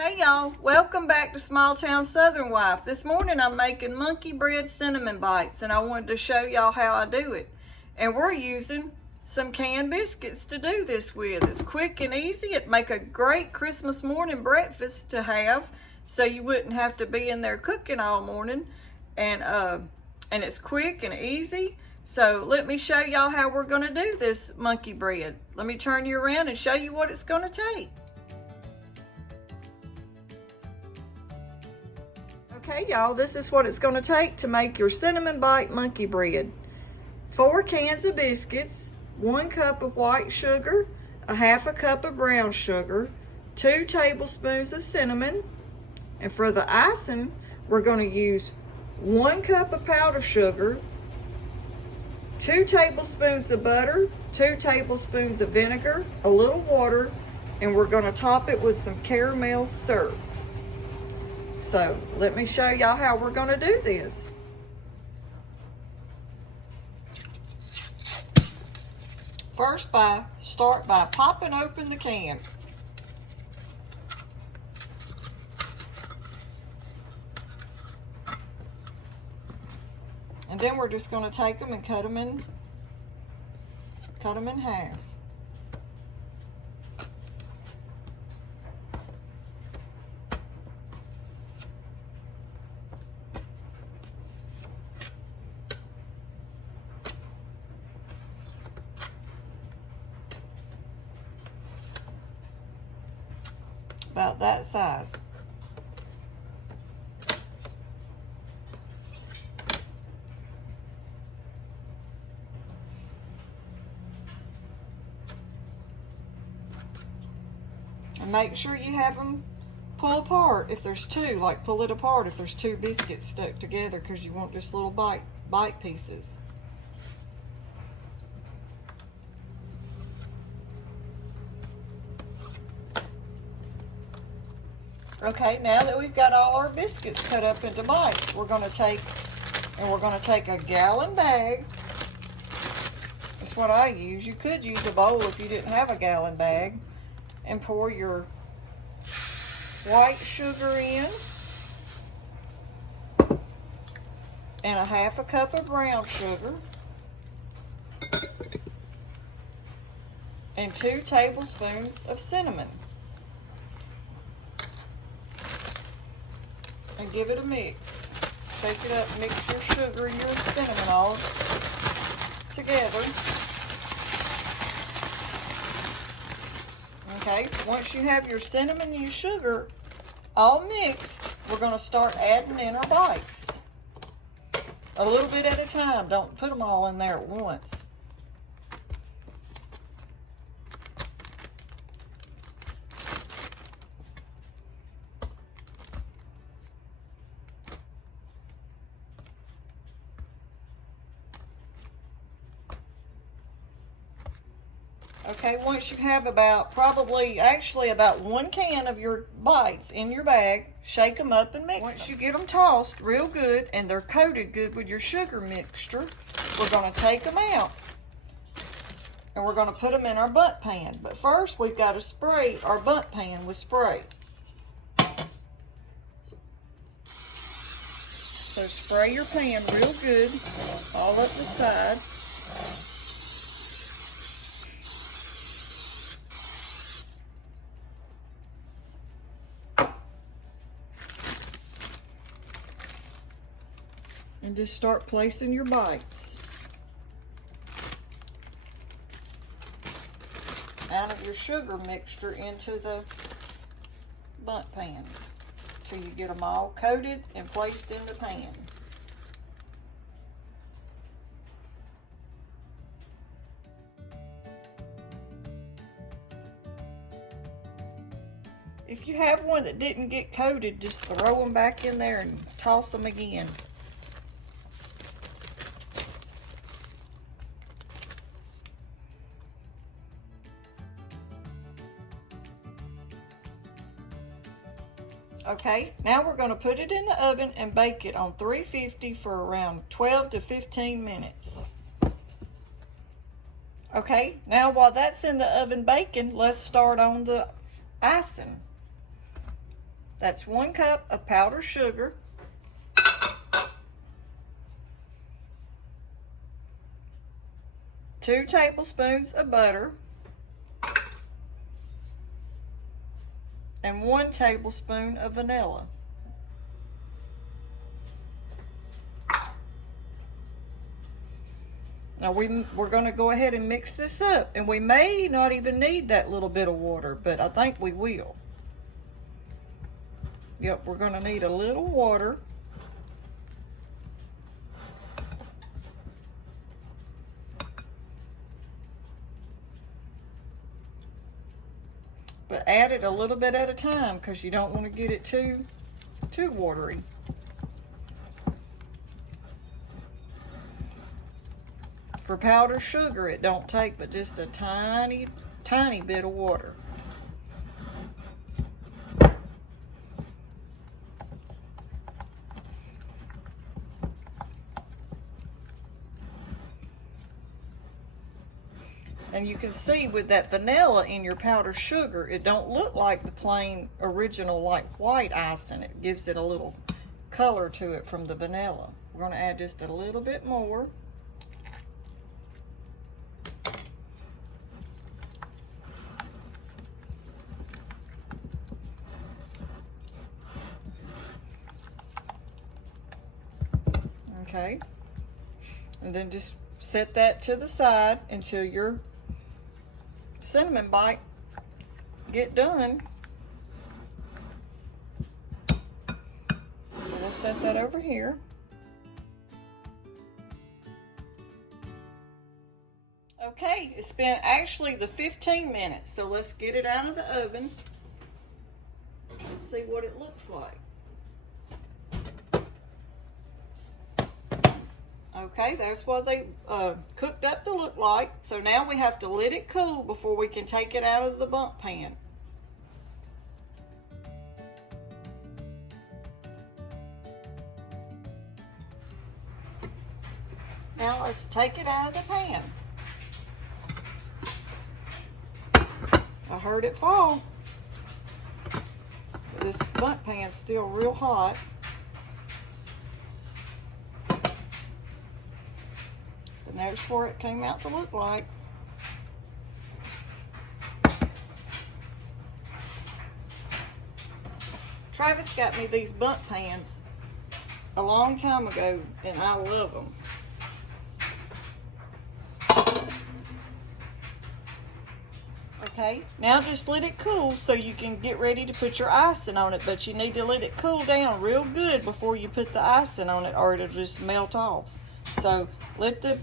Hey y'all, welcome back to Small Town Southern Wife. This morning I'm making monkey bread cinnamon bites and I wanted to show y'all how I do it. And we're using some canned biscuits to do this with. It's quick and easy. It'd make a great Christmas morning breakfast to have so you wouldn't have to be in there cooking all morning. And it's quick and easy. So let me show y'all how we're gonna do this monkey bread. Let me turn you around and show you what it's gonna take. Okay, y'all, this is what it's going to take to make your cinnamon bite monkey bread. 4 cans of biscuits, 1 cup of white sugar, a half a cup of brown sugar, 2 tablespoons of cinnamon, and for the icing, we're going to use 1 cup of powdered sugar, 2 tablespoons of butter, 2 tablespoons of vinegar, a little water, and we're going to top it with some caramel syrup. So let me show y'all how we're gonna do this. First, start by popping open the can. And then we're just gonna take them and cut them in half. About that size. And make sure you have them pull apart if there's two, like pull it apart if there's 2 biscuits stuck together, because you want just little bite pieces. Okay, now that we've got all our biscuits cut up into bites, we're going to take a gallon bag. That's what I use. You could use a bowl if you didn't have a gallon bag, and pour your white sugar in, and a half a cup of brown sugar, and 2 tablespoons of cinnamon. And give it a mix. Shake it up, mix your sugar and your cinnamon all together. Okay, once you have your cinnamon and your sugar all mixed, we're going to start adding in our bites. A little bit at a time. Don't put them all in there at once. Okay, once you have about 1 can of your bites in your bag, shake them up and mix them. Once you get them tossed real good and they're coated good with your sugar mixture, we're going to take them out and we're going to put them in our bundt pan. But first, we've got to spray our bundt pan with spray. So spray your pan real good, all up the sides. And just start placing your bites out of your sugar mixture into the bundt pan till you get them all coated and placed in the pan. If you have one that didn't get coated, just throw them back in there and toss them again. Okay, now we're going to put it in the oven and bake it on 350 for around 12 to 15 minutes. Okay, now while that's in the oven baking, let's start on the icing. That's 1 cup of powdered sugar, 2 tablespoons of butter, and 1 tablespoon of vanilla. Now we're going to go ahead and mix this up, and we may not even need that little bit of water, but I think we will. Yep, we're going to need a little water. But add it a little bit at a time because you don't want to get it too watery. For powdered sugar, it don't take but just a tiny bit of water. And you can see with that vanilla in your powdered sugar, it don't look like the plain original like white icing. It gives it a little color to it from the vanilla. We're going to add just a little bit more. Okay, and then just set that to the side until your cinnamon bite get done. So we'll set that over here. Okay, it's been actually the 15 minutes, so let's get it out of the oven and see what it looks like. Okay, that's what they cooked up to look like. So now we have to let it cool before we can take it out of the bump pan. Now let's take it out of the pan. I heard it fall. This bump pan's still real hot. And there's what it came out to look like. Travis got me these bump pans a long time ago, and I love them. Okay, now just let it cool so you can get ready to put your icing on it, but you need to let it cool down real good before you put the icing on it or it'll just melt off. So let the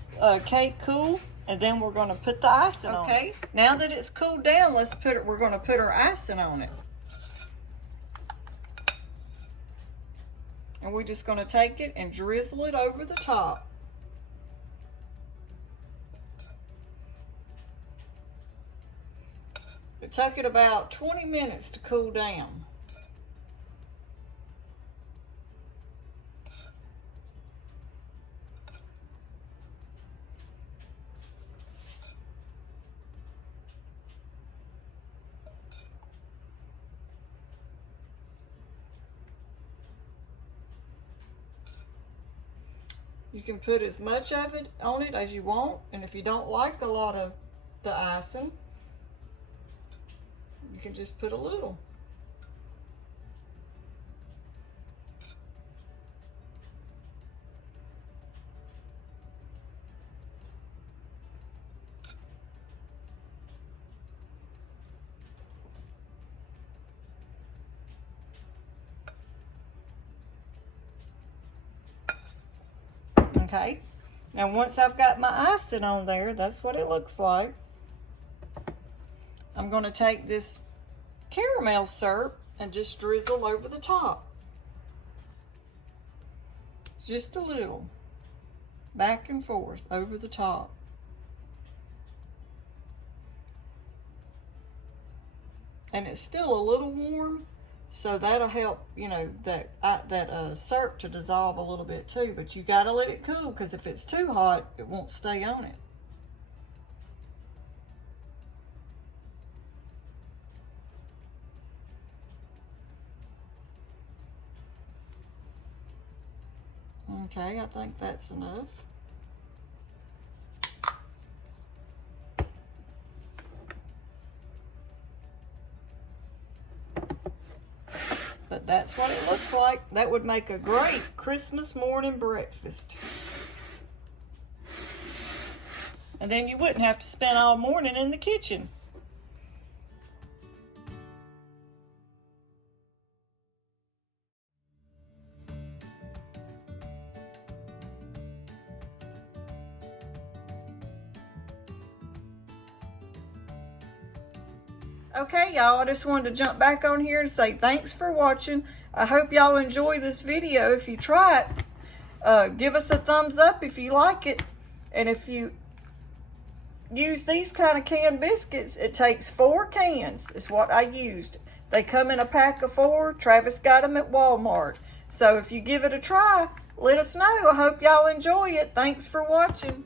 cake cool, and then we're going to put the icing on it. Okay, now that it's cooled down, we're going to put our icing on it. And we're just going to take it and drizzle it over the top. It took it about 20 minutes to cool down. You can put as much of it on it as you want, and if you don't like a lot of the icing, you can just put a little. Okay, now once I've got my icing on there, that's what it looks like. I'm going to take this caramel syrup and just drizzle over the top. Just a little. Back and forth over the top. And it's still a little warm, so that'll help, you know, that syrup to dissolve a little bit too. But you got to let it cool, because if it's too hot, it won't stay on it. Okay, I think that's enough. But that's what it looks like. That would make a great Christmas morning breakfast. And then you wouldn't have to spend all morning in the kitchen. Okay, y'all, I just wanted to jump back on here and say thanks for watching. I hope y'all enjoy this video. If you try it, give us a thumbs up if you like it. And if you use these kind of canned biscuits, it takes 4 cans is what I used. They come in a pack of 4. Travis got them at Walmart. So if you give it a try, let us know. I hope y'all enjoy it. Thanks for watching.